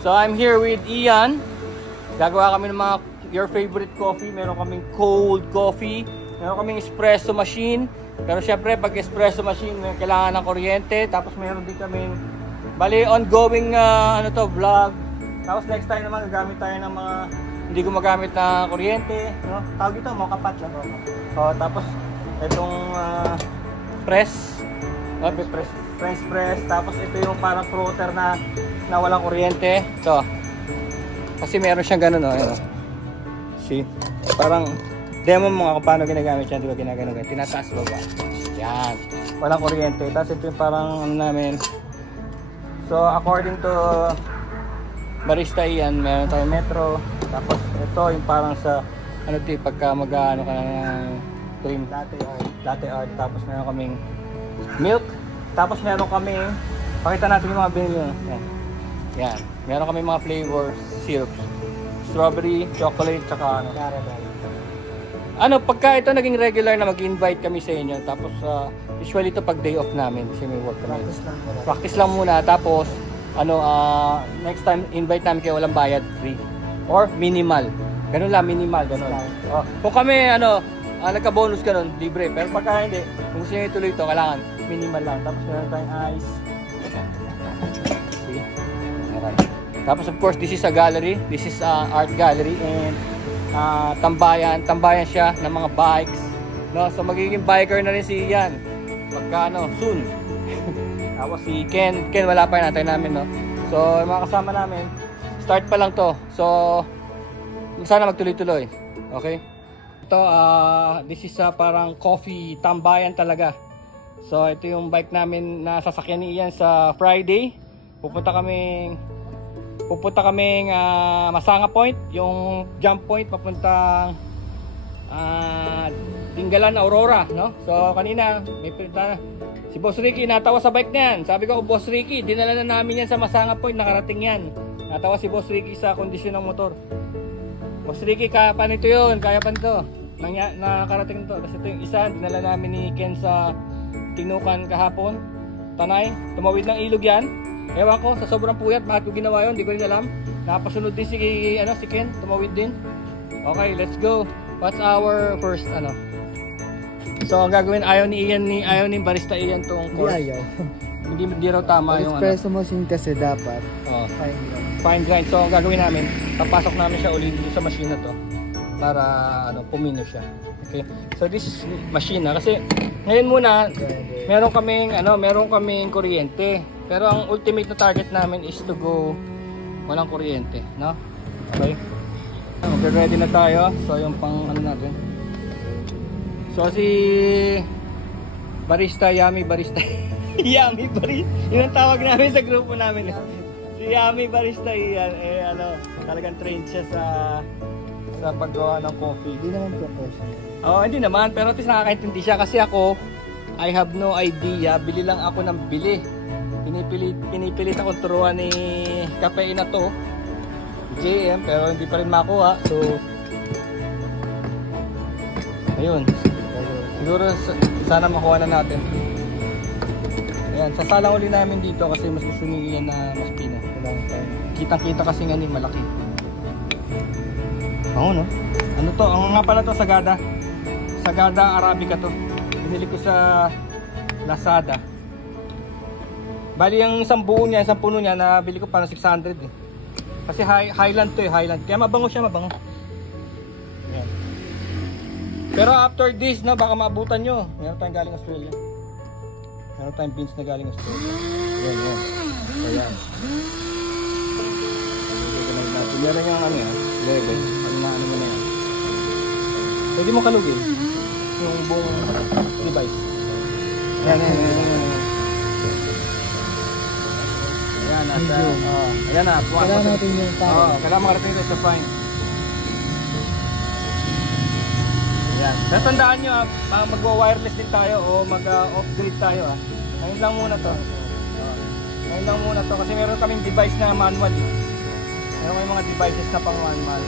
So I'm here with Ian. Gagawa kami ng mga your favorite coffee. Meron kaming cold coffee, meron kaming espresso machine. Pero syempre pag espresso machine kailangan ng kuryente. Tapos meron din kaming bali ongoing vlog. Tapos next time naman gagamit tayo ng mga hindi gumagamit na kuryente, no? Tawag dito mga kapat lang. So tapos itong press, French press. Tapos ito yung parang frother na walang kuryente. So kasi meron siyang ganun, no? Ayun, see? Parang demo mo nga kung paano ginagamit yan, di ba? Ginagano ganyan, tinataas baba. Yan, walang kuryente. Tapos ito yung parang ano namin. So according to Barista Ian, meron tayong metro. Tapos ito yung parang sa ano ito, pagka mag-ano ka ng cream, latte art. Tapos meron kaming milk. Tapos meron kaming, pakita natin yung mga binili. Yan, meron kaming mga flavor syrups, strawberry, chocolate, tsaka ano, pagka ito naging regular na mag-invite kami sa inyo. Tapos usually ito pag day off namin kasi may work kami. Practice lang muna. Tapos next time invite namin kayo, walang bayad, free or minimal. Ganun lang, minimal, ganun. Kung kami nagka-bonus ka nun, libre. Pero pagka hindi, kung gusto nyo ituloy ito, kailangan minimal lang. Tapos meron tayong ice. See? Tapos of course, this is a gallery. This is art gallery and tambayan siya ng mga bikes, no? So magiging biker na rin si Ian pagka soon. Tapos si Ken wala pa, natin namin, no? So yung mga kasama namin, start pa lang to. So sana magtuloy-tuloy. Okay? Ito this is parang coffee tambayan talaga. So ito yung bike namin na sasakyan ni Ian sa Friday. Pupunta kaming Masanga Point, yung jump point papuntang Tinggalan, Aurora, no? So kanina may pinta si Boss Ricky, natawa sa bike niyan. Sabi ko, Boss Ricky, dinala na namin yan sa Masanga Point, nakarating yan. Natawa si Boss Ricky sa kondisyon ng motor. Boss Ricky, kaya pa nito yun, kaya pa nito. Nakarating nito. Tapos ito yung isa, dinala namin ni Ken sa Tinukan kahapon, Tanay. Tumawid ng ilog yan. Ewan ko, sa sobrang puyat, bakit ko ginawa yun, hindi ko rin alam. Napasunod din si Ken, tumawid din. Okay, let's go. What's our first So ang gagawin, ayaw ni Barista Ian tong course. Hindi raw tama yung espresso machine kasi dapat fine grind. So ang gagawin namin, papasok namin siya ulit dito sa machine na to para pumino siya. Okay. So this is machine kasi ngayon muna meron kaming kuryente. Pero ang ultimate na target namin is to go walang kuryente, no? Okay. Mag-ready na tayo. So yung pang natin. So si Yummy Barista. Yummy Barista. Yun ang tawag namin sa grupo namin. Si Yummy Barista yan, talagang trained siya sa paggawa ng coffee. Hindi naman professional. Hindi naman, pero at least nakakaintindi siya kasi ako I have no idea, bili lang ako ng bili. Pinipilit ako turuan ni Cafe na to JM, pero hindi pa rin makuha. So ayun, siguro sana makuha na natin. Ayan, sasalang uli namin dito kasi mas gusto ni Ian na mas pina. Kitang kita kasi nga malaki. No? Ano to? Ang nga pala to, Sagada Arabica to. Binili ko sa Lazada. Bali yung isang buo niya, isang puno niya, nabili ko para 600 eh. Kasi Highland to Highland. Kaya mabango siya, mabango. Ayan. Pero after this, baka maabutan nyo. Meron tayong galing Australia. Meron tayong beans na galing Australia. Ayan. Ayan. Meron yung level. Ano mo na yan. Pwede mo kalugin yung buong device. Ayan. Ayan na. Kailangan natin yung fine. Kailangan makarating ito sa fine. Ayan. Natandaan nyo, magwa-wireless din tayo o mag-off-grid tayo. Ngayon lang muna to. Kasi meron kaming device na manual. Meron kaming mga devices na pang manual.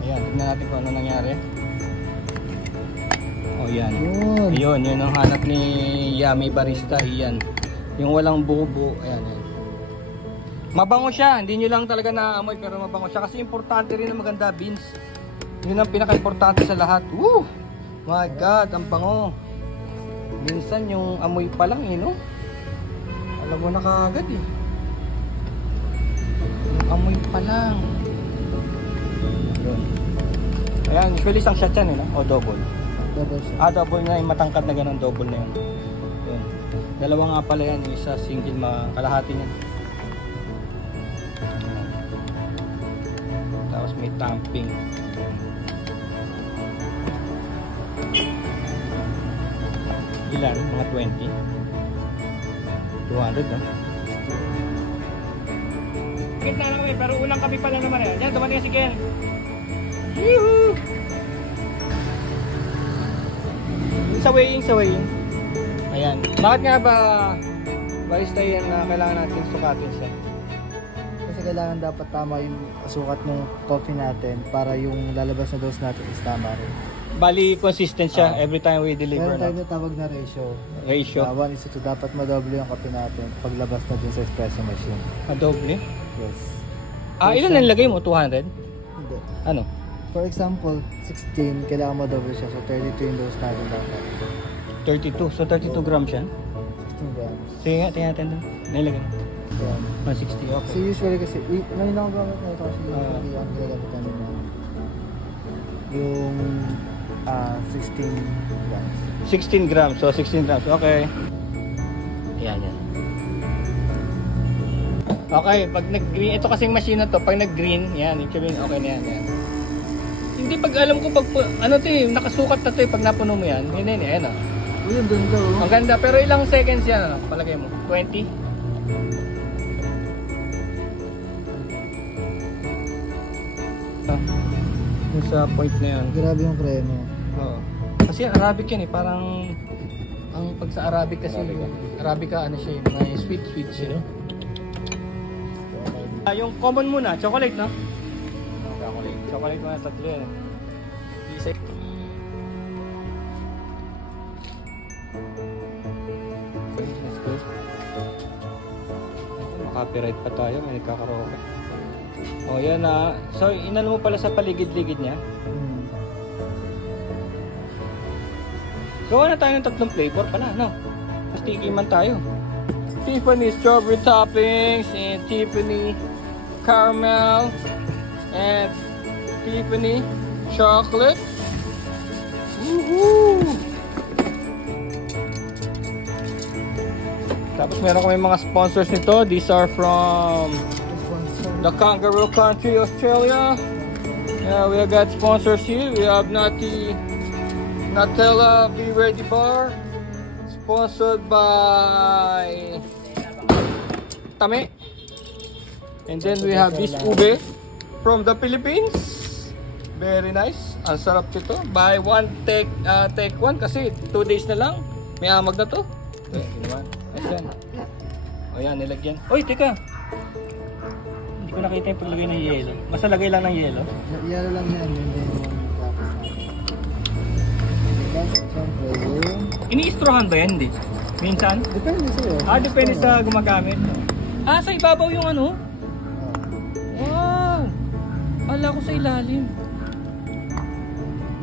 Ayan, tignan natin kung ano nangyari. Yan. Yun ang hanap ni Yummy Barista Ian. Yung walang buo-buo. Ayan, ayan. Mabango siya. Hindi nyo lang talaga naaamoy pero mabango siya. Kasi importante rin na maganda beans. Yun ang pinaka-importante sa lahat. Woo! My God, ang bango. Minsan yung amoy pa lang no? Alam mo na kaagad eh. Yung amoy pa lang. Yun. Ayan, usually isang shot yan no? O double. Double shot. Double na yung matangkad na ganun. Double na yun. Yun. Dalawa nga pala yan. Isa single kalahati yan. Tapos may tamping. Ilan? Mga 20? 200 no? Gitna na kami, pero unang kami pa lang naman yan. Yan, dumating si Ken. Yuhuu! Sa weighing. Ayan. Bakit nga ba barista yan na kailangan natin sukatin siya? Kasi kailangan dapat tama yung sukat ng coffee natin para yung lalabas na dose natin is tama rin. Bali, consistent siya every time we deliver. Meron tayo na tawag na ratio. Ratio? 1:2. Dapat madoble yung kape natin paglabas na dun sa espresso machine. Doble? Yes. Ilan nilagay mo? 200? Hindi. Ano? For example, 16, kailangan madoble siya. So 32 yung dose natin dapat. 32? So 32 grams siya? 16 grams. Sige nga, tingnan natin doon. Nilagay mo? Yan. 160, okay. So usually kasi, ngayon lang ako gamit na ito kasi yung ginagamit namin na yung 16 grams. 16 grams. So 16 grams. Okay. Yan. Okay, pag nag-green, ito kasing machine na to, pag nag-green, yan, okay na yan. Hindi pag alam ko, nakasukat na to pag napuno mo yan, yan. Yun, doon daw. Ang ganda, pero ilang seconds yan, palagay mo? 20? Yung sa point na yan. Grabe yung preno. Oo. Kasi Arabic yan parang ang pag sa Arabic kasi Arabica ano siya, may sweet siya. Yung common muna, chocolate no? Chocolate muna tatlo yan. Isa. Let's go. Copyright pa tayo, may nagkakaroon. Oh, yan na. So, inano mo pala sa paligid-ligid niya. Gawa na tayo ng tatlong flavor pala, no? Mas tikiman tayo. Tiffany strawberry toppings and Tiffany caramel and Tiffany chocolate. Woohoo! Tapos meron kami mga sponsors nito. These are from the Kangaroo Country, Australia. Yeah, we have got sponsors here. We have Nutella Be Ready Bar, sponsored by Tame. And then we have this ube from the Philippines. Very nice. Ang sarap nito. Buy one, take one kasi 2 days na lang. May amag na to. Okay, ayan. O yan, nilagyan. Oy, teka. Hindi ko nakita yung paglagay ng yelo. Basta lagay lang ng yelo. Yelo lang yan. Ini-strawan ba yan? Hindi. Minsan? Depende sa'yo. Depende sa gumagamit. Sa ibabaw yung ano? Wow! Ala ko sa ilalim.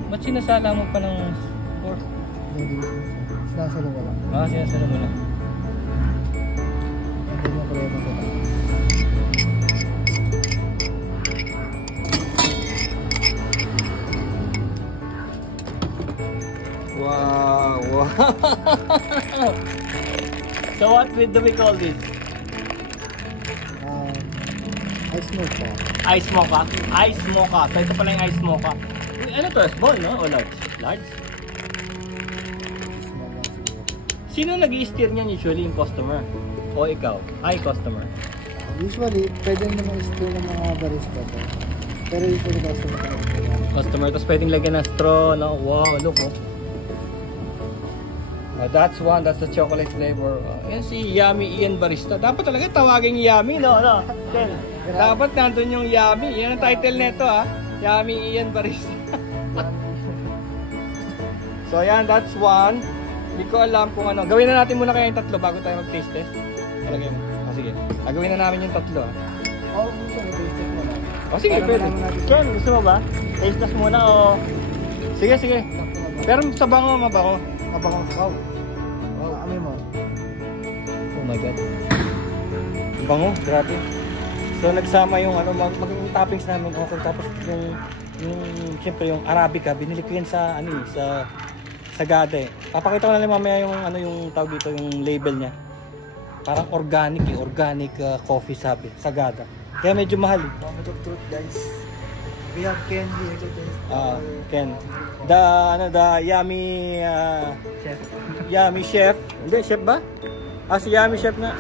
Ba't sinasala mo pa ng fork? Sinasalo mo lang. Sinasala mo lang. Ito yung problema ko lang. Wow! So what do we call this? Ice mocha. Ice mocha? Ice mocha. So ito pala yung ice mocha. Ano to? Small, no? O large? Large? Small lang siguro. Sino nag-i-steer niyan usually? Yung customer? O ikaw? Customer. Usually, pwede naman i-steer ng mga barista to. Pero usually customer ka lang. Customer, tapos pwedeng lagyan ng straw, no? Wow, look, oh. That's one, that's the chocolate flavor. Yan si Yummy Ian Barista. Dapat talaga tawagin Yummy, no? Dapat nandun yung Yummy. Yan ang title nito, Yummy Ian Barista. So yan, that's one. Hindi ko alam kung ano. Gawin na natin muna kaya yung tatlo bago tayo mag-taste test. Talagay mo. Sige. Gagawin na namin yung tatlo. Oo, gusto mo taste test muna. Sige, pwede. Ken, gusto mo ba? Taste test muna o... Sige, sige. Pero sa bango, mabango. Mabango. Wow. Wow. Amoy mo. Oh my God. Bango, grabe. So nagsama yung ano, maging toppings namin. Okay, tapos yung siyempre yung Arabica, binili ko yan sa ano sa Sagada eh. Papakita ko na lang mamaya yung ano yung tawag dito, yung label niya. Parang organic coffee sabi, Sagada. Kaya medyo mahal eh. Moment of truth, guys. We have Ken here today. Ken. The Yummy Chef. Yummy Chef. Hindi, chef ba? Si Yummy Chef na.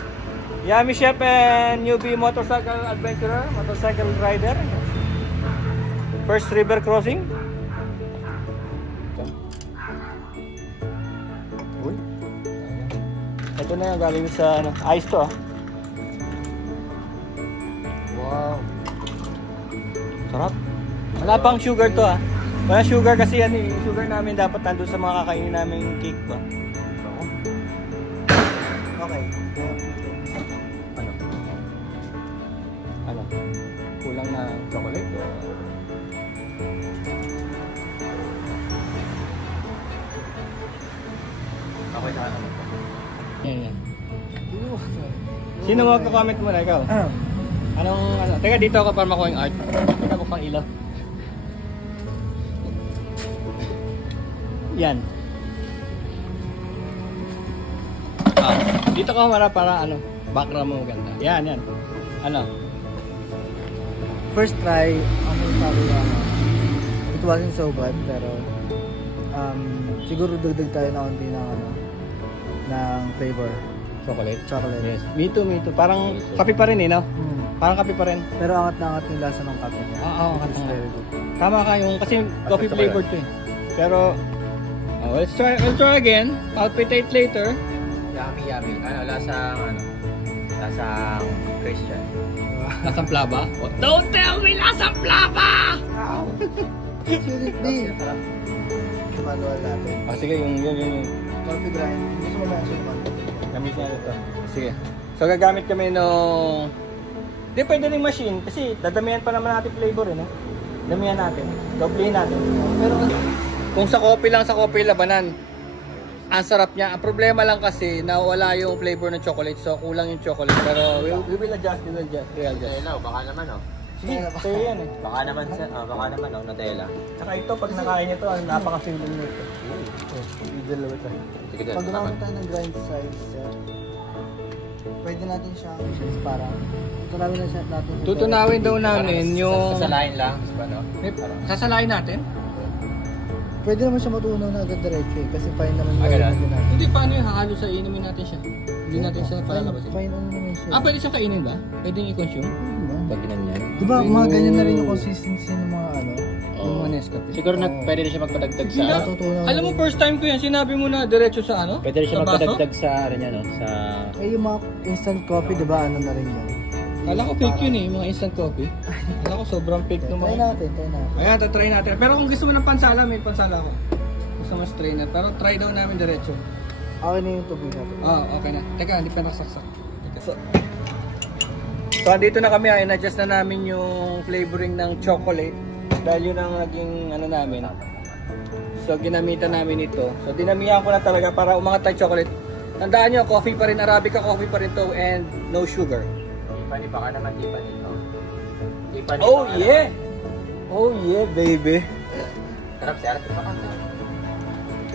Yummy Chef and newbie motorcycle adventurer, motorcycle rider. First river crossing. Uy. Ito na yung galing sa ano, ice to. Wow. Sarap. Wala pang sugar to Wala sugar kasi yan yung sugar namin dapat nandun sa mga kakainin namin cake ba. Okay. Ano? Kulang na chocolate. Okay na naman. Yan. Sino magko-comment muna ikaw? Anong ano? Teka dito ako para makuha yung art. Kita ko pang ilaw. Yan. Dito ka mara para ano, background mo maganda. Yan. Ano? First try, ang sabi ko, it wasn't so bad, pero siguro dagdag tayo na konti ng ng flavor. Chocolate. Yes. Me too. Parang kape pa rin no? Parang kape pa rin. Pero angat na angat yung lasa ng kape niya. Angat na. Tama ka yung kasi coffee flavored to eh. Pero we'll try again. Palpitate later. Yummy. Lasang Christian. Lasang plaba? Don't tell me lasang plaba! Should it be? Manual natin. Sige, yung Coffee grind. Gusto mo ba yung suman? gamit na ito. Sige. So gagamit kami nung hindi pwede rin machine kasi dadamihan pa naman natin flavor no? Damihan natin. Doblehin natin. Pero kung sa coffee labanan, ang sarap niya. Ang problema lang kasi nawala yung flavor ng chocolate. So kulang yung chocolate. Pero we will adjust. Nutella, baka naman Sige, sa'yo yan eh. Baka naman Nutella. Tsaka ito, pag nakain ito, napaka-feeling nito. Dalawa tayo. Pag gumamit tayo ng grind size, pwede natin siyang parang tutunawin daw namin yung... Sasalain lang. Sasalain natin? Pwede naman siya matunaw na agad diretso eh. Kasi fine naman yung ganun? natin. Hindi, paano yung hahalo sa inumin natin siya? Hindi natin siya palalabasin. Fine ano naman siya. Pwede siyang kainin ba? Pwedeng i-consume? Pag ginanyan. Diba, mga ganyan na rin yung consistency ng mga yung mga Nescafe. Siguro pwede rin siya magpadagdag sa... Alam mo, first time ko yan, sinabi mo na diretso sa ano? Pwede rin siya magpadagdag sa ano niya, no? Sa... Yung mga instant coffee, diba, ano na rin yan? Kala ko fake yun eh, mga instant coffee. Kala ko sobrang fake nung Try mga... natin. Ayan, try natin. Pero kung gusto mo ng pansala, may pansala ako. Gusto mo strainer. Pero try daw namin diretso. Okay na yung tubig natin. Okay na. Teka, hindi pa nakasaksak. So, andito na kami. In-adjust na namin yung flavoring ng chocolate. Dahil yun ang naging ano namin. So, ginamitan namin ito. So, dinamihan ko na talaga para umangat tayo chocolate. Tandaan nyo, coffee pa rin. Arabica coffee pa rin to and no sugar. Baka naman di pa dito. Oh yeah! Oh yeah, baby. Sarap siya.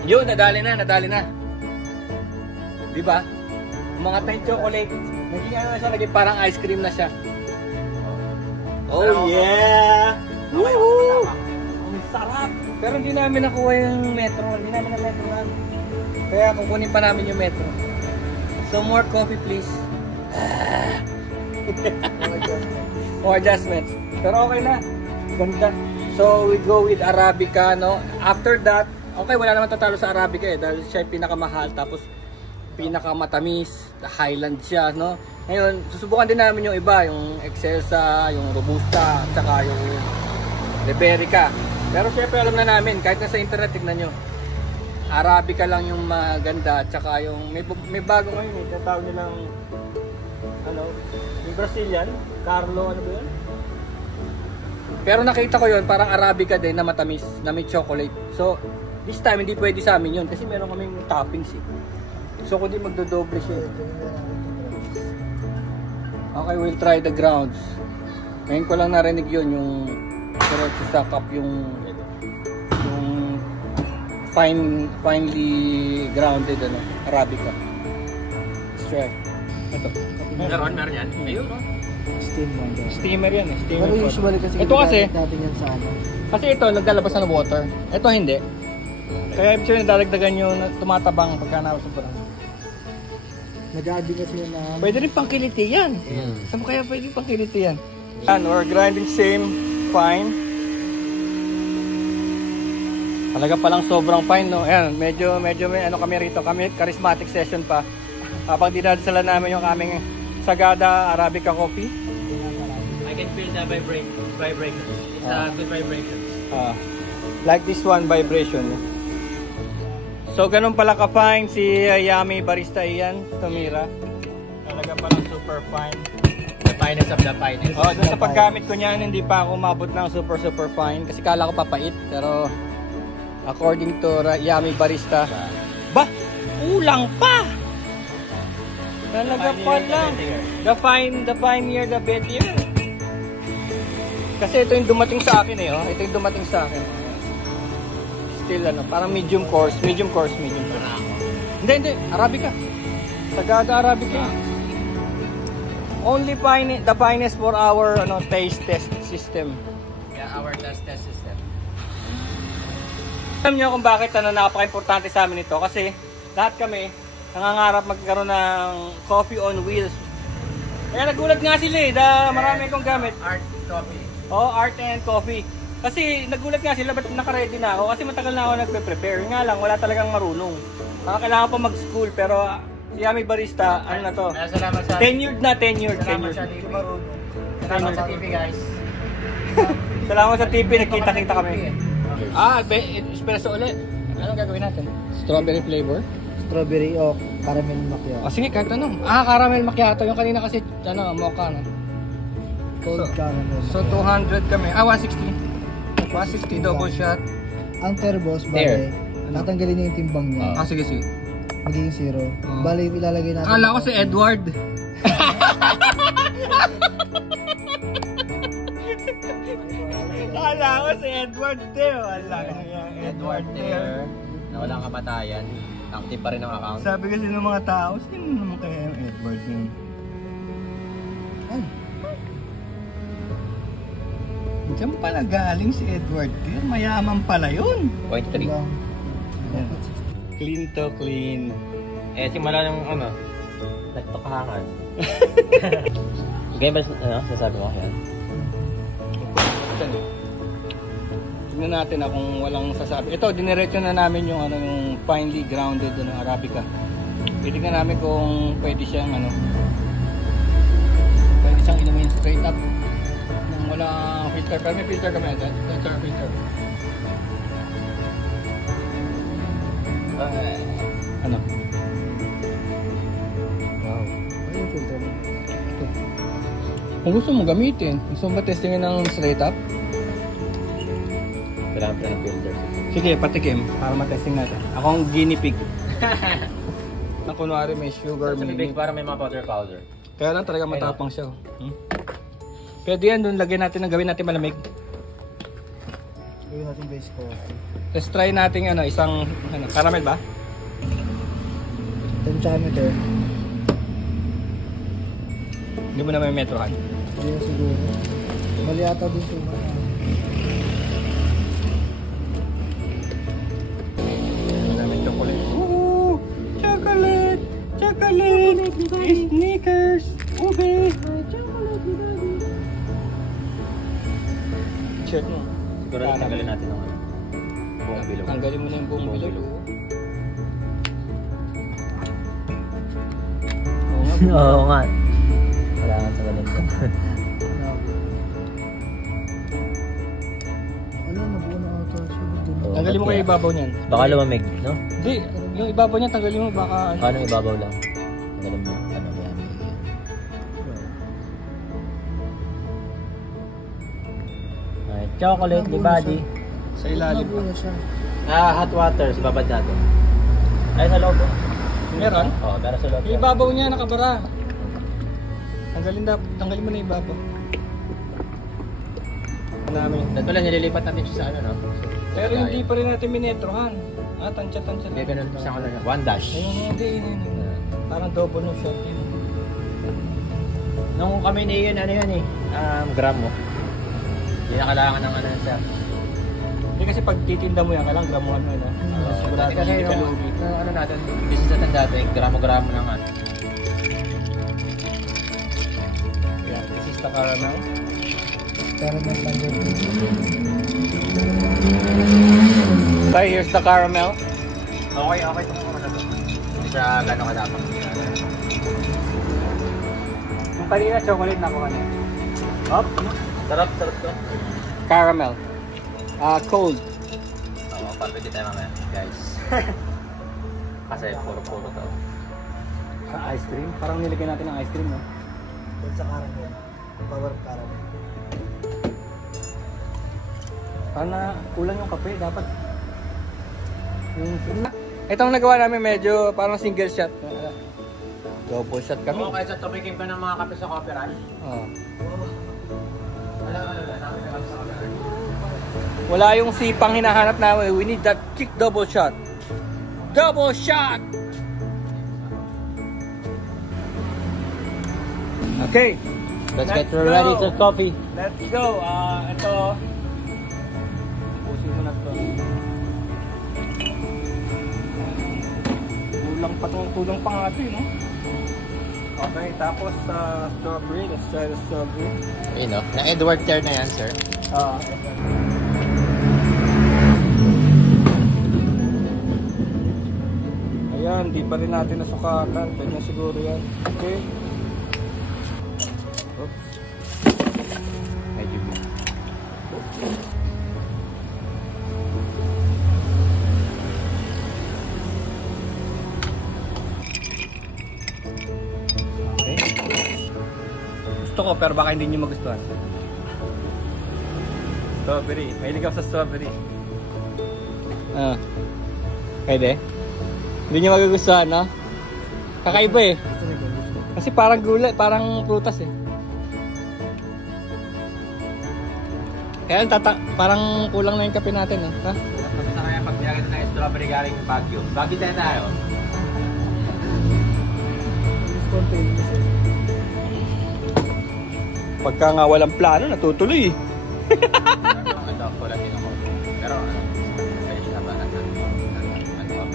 Yun, nadali na. Diba? Umangat na yung chocolate. Naging ano na siya, naging parang ice cream na siya. Oh yeah! Woohoo! Ang sarap! Pero hindi namin nakuha yung metro. Hindi namin na metro namin. Kaya kukunin pa namin yung metro. So more coffee please. More adjustments. Pero okay na. Ganda. So we go with Arabica, no? After that, okay, wala naman tatalo sa Arabica eh. Dahil siya yung pinakamahal. Tapos pinakamatamis. Highland siya, no? Ngayon, susubukan din namin yung iba. Yung Excelsa, yung Robusta, at saka yung Liberica. Pero syempre alam na namin, kahit nasa internet, tignan nyo. Arabica lang yung maganda, at saka yung may bago ngayon eh, tinatawag nilang ano, yung Brazilian, Carlo, ano ba yun? Pero nakita ko yun, parang Arabica din na matamis, na may chocolate. So, this time hindi pwede sa amin yun kasi meron kaming toppings eh. So, kundi magdodoble siya. Okay, we'll try the grounds. Ngayon ko lang narinig yun, yung diretso sa cup, yung finely grounded ano, Arabica. Let's try. Ito. Meron yan. Ayun, no? Steam one daw. Steamer yan eh. Steamer Pero pot. usually kasi Ito kasi, ginagamit natin yan sa ano. kasi ito naglalabas ng water. Ito hindi. Kaya ibig sabihin dadagdagan yung tumatabang pagka nasobrang. Nag-aadi kasi yun na... Pwede rin pang kiliti yan. Saan kaya pwede pang kiliti yan? And we're grinding same fine. Talaga palang sobrang fine, no? Ayan, medyo may ano kami rito. Kami charismatic session pa. Habang dinadasala namin yung aming Sagada Arabica coffee. I can feel the vibration. It's a good vibration. Like this one, vibration. So, ganun pala ka-fine si Yummy Barista Ian Tomira. Talaga palang super fine. The finest of the finest. Oh, dun sa paggamit ko niyan, hindi pa ako umabot ng super fine kasi kala ko papait, pero according to Yummy Barista, bah, kulang pa. Talaga pa lang. The finer, the better. Kasi ito yung dumating sa akin eh, oh. Ito yung dumating sa akin. Still ano, parang medium course. Hindi, Arabica. Sagada Arabica. Only the finest for our taste test system. Yeah, our test system. Alam niyo kung bakit napaka-importante sa amin ito kasi lahat kami nangangarap magkaroon ng coffee on wheels. Kaya nagulat nga sila eh, marami akong gamit. Art coffee. Oh, art and coffee. Kasi nagulat nga sila, ba't naka-ready na ako? Kasi matagal na ako nagpe-prepare. Nga lang, wala talagang marunong. Kailangan pa mag-school, pero si Yummy Barista, ano na to? Salamat sa... Tenured. Salamat sa TV. Salamat sa TV, guys. Salamat sa TV, nagkita-kita kami. Espresso ulit. Anong gagawin natin? Strawberry flavor? Strawberry o caramel macchiato. Sige, kahit ano. Caramel macchiato. Yung kanina kasi, mocha, no? Cold caramel. So, 200 kami. 160. 160 double shot. Ang turbos, bale, tatanggalin niya yung timbang niya. Sige. Magiging zero. Bale, ilalagay natin. Akala ko si Edward. Akala ko si Edward Teo. Edward there. Na walang kamatayan. Active pa rin ang account. Sabi kasi ng mga tao, sino naman kaya yung Edward yun? Ay. Diyan pala galing si Edward Teo. Mayaman pala yun. 0.3. Clean to clean. Simula ng nagtokahangan. Ganyan ba sasabi mo yan? Tignan natin kung walang sasabi. Ito, diniretso na namin yung yung finely grounded Arabica. Titignan namin kung pwede siyang pwede siyang inumin straight up nang walang filter. Pero may filter kami natin. Filter. Ano? Wow. Ano yung filter mo? Ito. Kung gusto mo gamitin, gusto mo ba testingin ng straight up? Kailangan pa ng filter. Sige, patikim para matesting natin. Ako ang guinea pig. Na kunwari may sugar, Sa bibig para may mga powder. Kaya lang talaga matapang siya. Pwede yan, doon lagyan natin gawin natin malamig. Gawin natin base coffee. Let's try natin isang caramel ba? Temperature. Hindi mo na may metrohan. Hindi na siguro. Mali ata din ito. Chocolate. Ooh! Chocolate! Snickers! Ube! Check mo. Siguro tanggalin natin ang buong bilog. Tanggalin mo na yung buong bilog. Oo nga. Wala nga sa galing ko. Ano, nabuo na ata siya. Tanggalin mo kayo ibabaw niyan. Baka lumamig, no? Hindi, yung ibabaw niyan tanggalin mo baka ano. Ano ibabaw lang? Tanggalin mo. Ano yan? Ay, chocolate, di body. Sa ilalim. Mabula siya. Hot water, sa babad natin. Ay, sa loob, oh. Meron? Oo, pero sa loob. Yung ibabaw niya nakabara. Tanggalin mo na ibabaw. Namin. Dito lang nililipat natin siya sa ano, no? Pero hindi pa rin natin minetrohan. Tansya-tansya. Hindi, ganun sa ano, one dash. Ayun, hindi. Parang double no shot yun. Nung kami ni yun, ano yun eh, gram mo. Hindi na kailangan ng ano siya. Hindi kasi pag titinda mo yan, kailangan gramuhan mo yun. Dati kasi yung ano natin, business natin dati, gramo-gramo na nga. Yeah, this is the caramel. Caramel lang yun. Okay, here's the caramel. Okay itong ano to. Hindi siya gano'ng kadapang. Yung kanina chocolate na ako kanina. Hop, Sarap to. caramel. Cold. Oo, pwede tayo mamaya, guys. Kasi puro to. Ice cream? Parang nilagyan natin ng ice cream, no? Doon sa caramel. Power caramel. Parang na kulang yung kape, dapat. Itong nagawa namin medyo parang single shot. Double shot kami. Oo, kaysa tumikim ka ng mga kape sa coffee rush. Oh. Wala, namin ka sa coffee rush. Wala yung sipang hinahanap namin. We need that kick double shot. Double shot! Okay. Let's get ready for coffee. Let's go. Ito. Pusin mo na ito. Kulang pa nga ito, no? Okay, tapos strawberry. Let's try the strawberry. Ayun, no? Na Edward Ter na yan, sir. Ayan, di pa rin natin nasukatan. Pwede na siguro yan. Okay. Oops. Medyo big. Okay. Gusto ko pero baka hindi nyo magustuhan. Strawberry. Mahilig ako sa strawberry. Pwede? Hindi nyo magugustuhan, no? Kakaiba eh. Kasi parang gulay, parang prutas eh. Kaya parang kulang na yung kape natin, no? Ha? Tapos na kaya pag nilagay na yung strawberry galing Baguio. Baguio tayo. Spontaneous eh. Pagka nga walang plano, natutuloy eh. Ito, kulang din ako. Pero ano, pwede siya ba?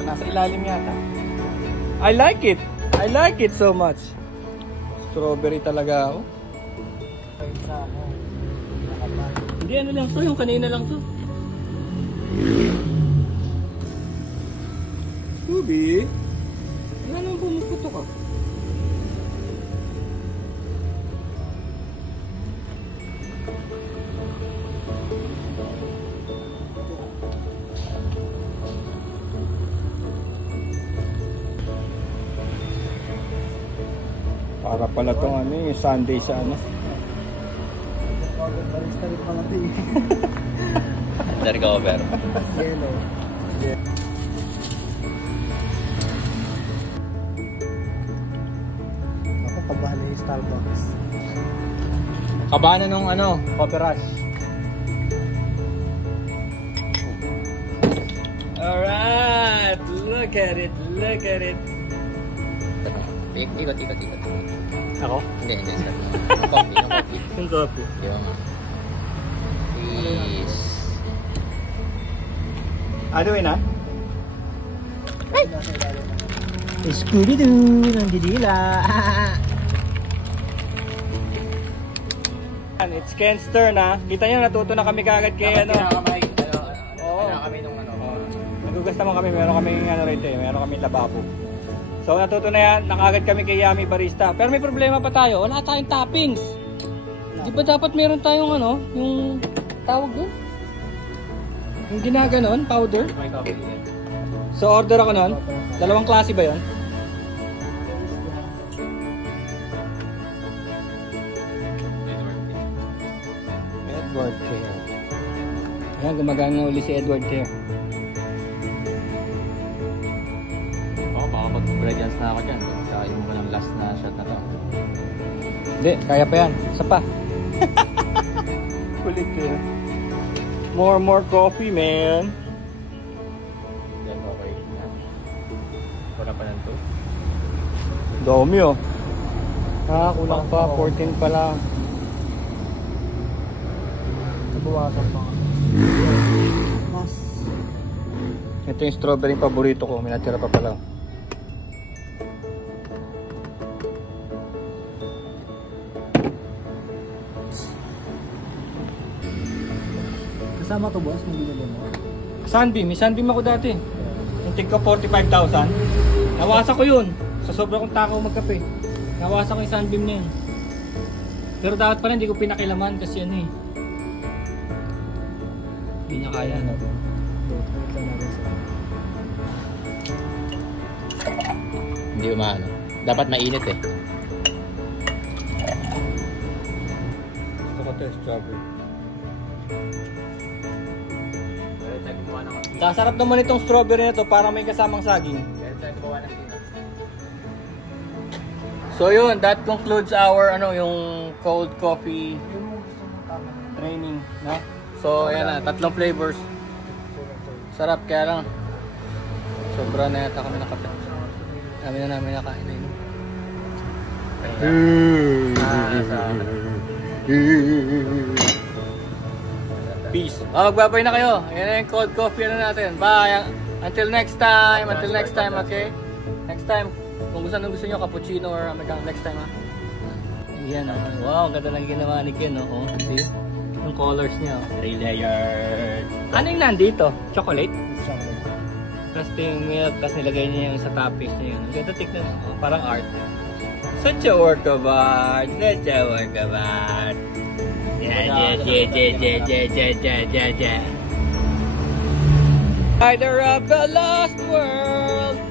Nasa ilalim yata. I like it. I like it so much. Strawberry talaga ako. Ayun sa ano. Nakapal. Hindi, ano lang to, yung kanina lang to. Ruby? Wala naman pumuputo ka. Para pala tong ano yung Sunday sa ano. Barista rin pala ito eh. Undercover. Yellow. Ako kabahan na yung Starbucks. Kabana nung ano, coffee rush. Alright, look at it, look at it. Ikot. Ako? Hindi, sir. Coffee. Yung coffee. Yung please. Ano yun ha? Scooby-Doo! Nandidila! It's Ken's turn ha. Kita nyo, natuto na kami kagad kay ano. Oo. Kami nung ano. Nagugas naman kami, meron kami ano rito eh, meron kami lababo. So natuto na yan, nakagad kami kay Yummy Barista. Pero may problema pa tayo, wala tayong toppings. Di ba dapat meron tayong ano, yung tawag doon? Yung ginaganon, powder. May coffee yan. So order ako nun. Dalawang klase ba yun? Edward Care. Ayan, gumagana uli si Edward Care. Oo, baka mag-brilliance na ako dyan. Kakain mo ng last na shot na to. Hindi, kaya pa yan. Isa pa. Kulit eh. More coffee, man. Yan, okay. Yan. Wala pa lang to. Dami oh. Kulang pa. 14 pa lang. Nabawasan pa nga. Mas. Ito yung strawberry paborito ko. May natira pa pala. Kasama to boss, hindi nila mo. Sunbeam. May Sunbeam ako dati. Yung tig ko 45,000. Nawasan ko yun. Sa sobra kong takaw magkape. Nawasan ko yung Sunbeam na yun. Pero dapat pala hindi ko pinakilaman kasi ano eh. Hindi niya kaya no. Hindi umaano. Dapat mainit eh. Gusto ko ito strawberry. Kasarap naman itong strawberry na to para may kasamang saging. So yun, that concludes our yung cold coffee training, no? So ayan na, 3 flavors. Sarap kaya lang. Sobra na yata kami nakape. Kami na namin nakain na yun. Peace. Magbabay na kayo. Ayan na yung cold coffee na natin. Bye. Until next time. Until next time, okay? Next time. Kung gusto nyo cappuccino or americano next time, ha? Ayan, wow, ganda lang ginawa ni Ken, oh. See? Yung colors niya, oh. 3 layered. Ano yung nandito? Chocolate? Tapos yung milk, tapos nilagay niya yung sa toppings niya yun. Ang ganda tignan, oh, parang art. Such a work of art. Such a work of art. Yeah. Rider of the lost world.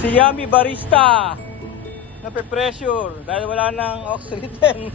Si Yummy Barista nape-pressure dahil wala nang oxygen.